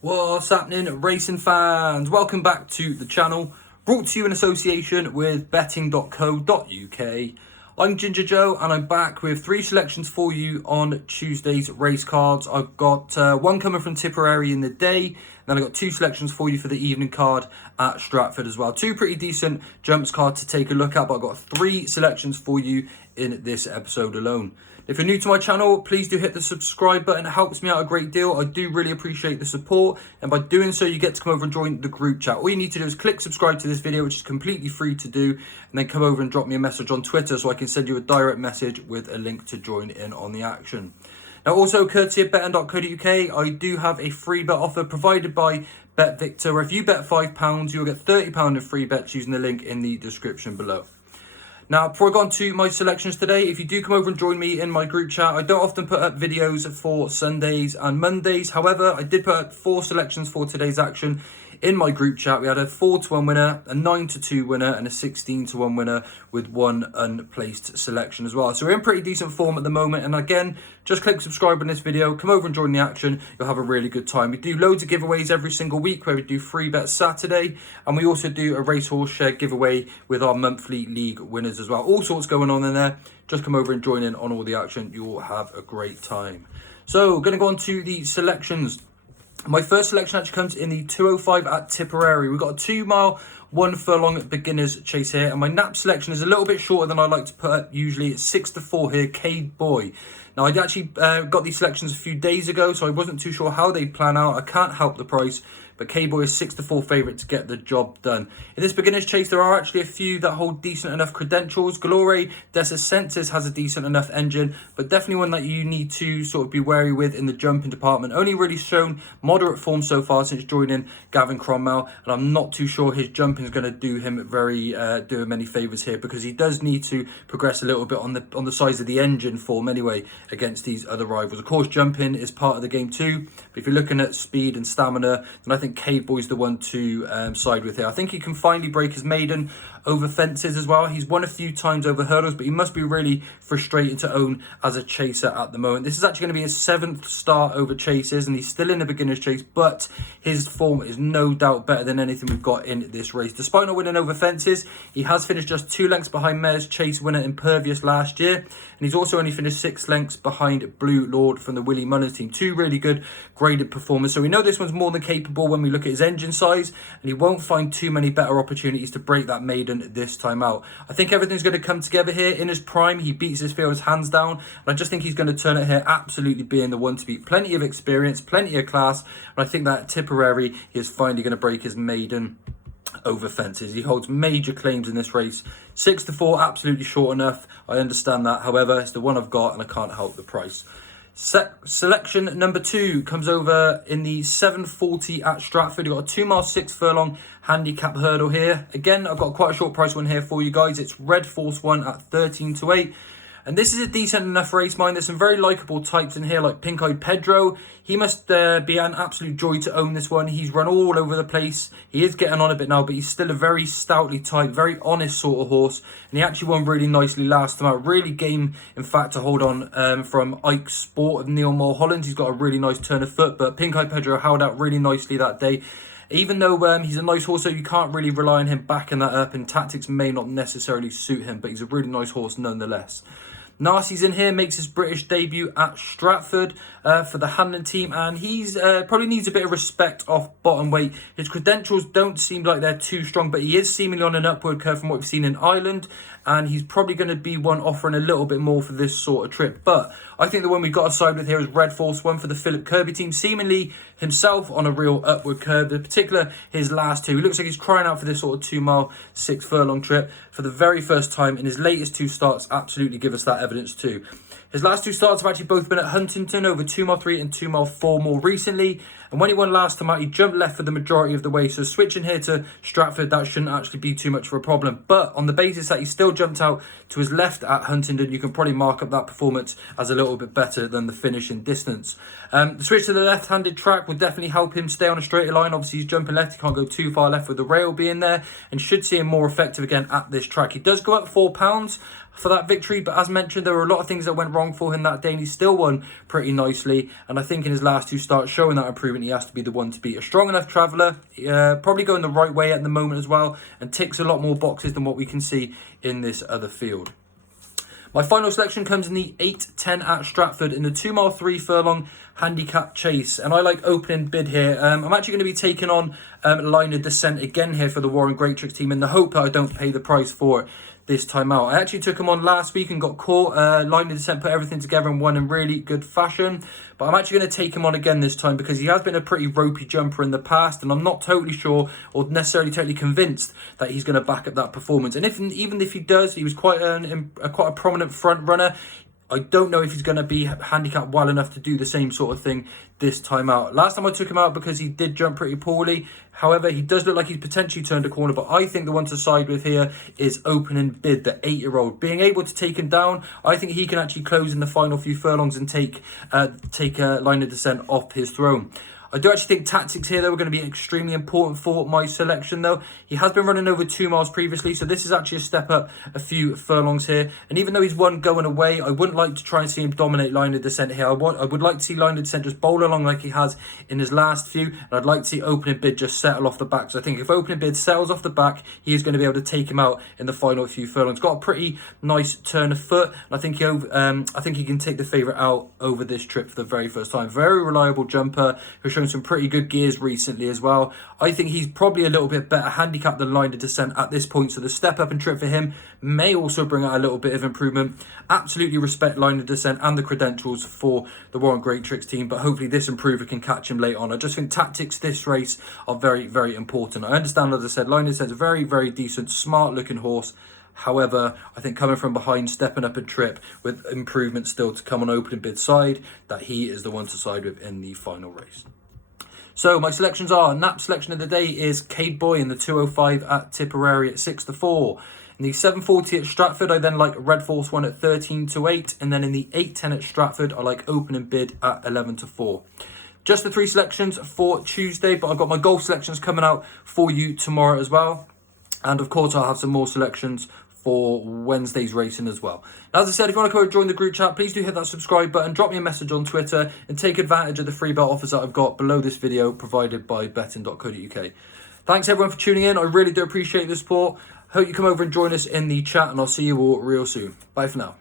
What's happening, racing fans? Welcome back to the channel, brought to you in association with betting.co.uk. I'm Ginger Joe and I'm back with 3 selections for you on Tuesday's race cards. I've got one coming from Tipperary in the day, then I've got 2 selections for you for the evening card at Stratford as well. 2 pretty decent jumps cards to take a look at, but I've got 3 selections for you in this episode alone. If you're new to my channel, please do hit the subscribe button. It helps me out a great deal. I do really appreciate the support. And by doing so, you get to come over and join the group chat. All you need to do is click subscribe to this video, which is completely free to do. And then come over and drop me a message on Twitter so I can send you a direct message with a link to join in on the action. Now, also courtesy of betting.co.uk, I do have a free bet offer provided by BetVictor, where if you bet £5, you'll get £30 in free bets using the link in the description below. Now, before I go on to my selections today, if you do come over and join me in my group chat, I don't often put up videos for Sundays and Mondays. However, I did put up 4 selections for today's action in my group chat. We had a 4-1 winner, a 9-2 winner, and a 16-1 winner with 1 unplaced selection as well. So we're in pretty decent form at the moment. And again, just click subscribe on this video, come over and join the action. You'll have a really good time. We do loads of giveaways every single week, where we do free bet Saturday, and we also do a racehorse share giveaway with our monthly league winners as well. All sorts going on in there. Just come over and join in on all the action. You'll have a great time. So, going to go on to the selections. My first selection actually comes in the 205 at Tipperary. We've got a 2 mile, 1 furlong beginners chase here. And my nap selection is a little bit shorter than I like to put up usually. It's 6-4 here, Cade Boy. Now, I actually got these selections a few days ago, so I wasn't too sure how they'd plan out. I can't help the price, but K-Boy is 6-4 favourite to get the job done. In this beginner's chase, there are actually a few that hold decent enough credentials. Glory Descensus has a decent enough engine, but definitely one that you need to sort of be wary with in the jumping department. Only really shown moderate form so far since joining Gavin Cromwell, and I'm not too sure his jumping is going to do him many favours here, because he does need to progress a little bit on the size of the engine form anyway against these other rivals. Of course, jumping is part of the game too, but if you're looking at speed and stamina, then I think Cade Boy's the one to side with here. I think he can finally break his maiden over fences as well. He's won a few times over hurdles, but he must be really frustrating to own as a chaser at the moment. This is actually going to be his 7th start over chases, and he's still in the beginner's chase, but his form is no doubt better than anything we've got in this race. Despite not winning over fences, he has finished just 2 lengths behind Mayor's Chase winner Impervious last year, and he's also only finished 6 lengths behind Blue Lord from the Willie Mullins team. 2 really good graded performers, so we know this one's more than capable when we look at his engine size, and he won't find too many better opportunities to break that maiden this time out. I think everything's going to come together here. In his prime, he beats his fields hands down, and I just think he's going to turn it here, absolutely being the one to beat. Plenty of experience, plenty of class, and I think that at Tipperary, he is finally going to break his maiden over fences. He holds major claims in this race. 6-4, absolutely short enough. I understand that. However, it's the one I've got, and I can't help the price. Selection number 2 comes over in the 740 at Stratford. You've got a 2 mile 6 furlong handicap hurdle here. Again, I've got quite a short price one here for you guys. It's Red Force 1 at 13-8. And this is a decent enough race, mind. There's some very likeable types in here, like Pink Eyed Pedro. He must be an absolute joy to own this one. He's run all over the place. He is getting on a bit now, but he's still a very stoutly type, very honest sort of horse. And he actually won really nicely last time out. Really game, in fact, to hold on from Ike Sport of Neil Mulholland. He's got a really nice turn of foot, but Pink Eyed Pedro held out really nicely that day. Even though he's a nice horse, so you can't really rely on him backing that up, and tactics may not necessarily suit him, but he's a really nice horse nonetheless. Narcy's in here, makes his British debut at Stratford for the Hanlon team, and he's probably needs a bit of respect off bottom weight. His credentials don't seem like they're too strong, but he is seemingly on an upward curve from what we've seen in Ireland, and he's probably going to be one offering a little bit more for this sort of trip. But I think the one we've got to side with here is Red Force 1 for the Philip Kirby team, seemingly himself on a real upward curve, in particular his last 2. He looks like he's crying out for this sort of 2 mile 6 furlong trip for the very first time in his latest 2 starts. Absolutely give us that evidence too. His last 2 starts have actually both been at Huntington, over 2 mile 3 and 2 mile 4 more recently. And when he won last time out, he jumped left for the majority of the way. So switching here to Stratford, that shouldn't actually be too much of a problem. But on the basis that he still jumped out to his left at Huntington, you can probably mark up that performance as a little bit better than the finishing distance. The switch to the left-handed track will definitely help him stay on a straighter line. Obviously, he's jumping left. He can't go too far left with the rail being there, and should see him more effective again at this track. He does go up £4. for that victory. But as mentioned, there were a lot of things that went wrong for him that day, and he still won pretty nicely. And I think in his last 2 starts, showing that improvement, he has to be the one to beat. A strong enough traveller, probably going the right way at the moment as well, and ticks a lot more boxes than what we can see in this other field. My final selection comes in the 8:10 at Stratford in the 2 mile 3 furlong handicap chase, and I like opening bid here. I'm actually going to be taking on Line of Descent again here for the Warren Greatrix team, in the hope that I don't pay the price for it this time out. I actually took him on last week and got caught. Line of Descent put everything together and won in really good fashion, but I'm actually going to take him on again this time because he has been a pretty ropey jumper in the past, and I'm not totally sure or necessarily totally convinced that he's going to back up that performance. And even if he does, he was quite a prominent front runner. I don't know if he's going to be handicapped well enough to do the same sort of thing this time out. Last time I took him out because he did jump pretty poorly. However, he does look like he's potentially turned a corner, but I think the one to side with here is Opening Bid, the 8-year-old. Being able to take him down, I think he can actually close in the final few furlongs and take Line of Descent off his throne. I do actually think tactics here, though, are going to be extremely important for my selection, though. He has been running over 2 miles previously, so this is actually a step up a few furlongs here. And even though he's won going away, I wouldn't like to try and see him dominate Line of Descent here. I would like to see Line of Descent just bowl along like he has in his last few, and I'd like to see Opening Bid just settle off the back. So I think if Opening Bid settles off the back, he is going to be able to take him out in the final few furlongs. Got a pretty nice turn of foot, and I think he can take the favourite out over this trip for the very first time. Very reliable jumper, who's shown some pretty good gears recently as well. I think he's probably a little bit better handicapped than Line of Descent at this point, so the step up and trip for him may also bring out a little bit of improvement. Absolutely respect Line of Descent and the credentials for the Warren Greatrix team, but hopefully this improver can catch him late on. I just think tactics this race are very, very important. I understand, as I said, Line of Descent's a very, very decent, smart looking horse. However, I think coming from behind, stepping up and trip with improvement still to come on Opening Bid side, that he is the one to side with in the final race. So my selections are, nap selection of the day is Cade Boy in the 205 at Tipperary at 6-4. In the 7:40 at Stratford, I then like Red Force 1 at 13-8. And then in the 8:10 at Stratford, I like Opening Bid at 11-4. Just the 3 selections for Tuesday, but I've got my golf selections coming out for you tomorrow as well. And of course, I'll have some more selections for Wednesday's racing as well. Now, as I said, if you want to come and join the group chat, please do hit that subscribe button, drop me a message on Twitter, and take advantage of the free bet offers that I've got below this video provided by betting.co.uk. Thanks everyone for tuning in. I really do appreciate the support. Hope you come over and join us in the chat, and I'll see you all real soon. Bye for now.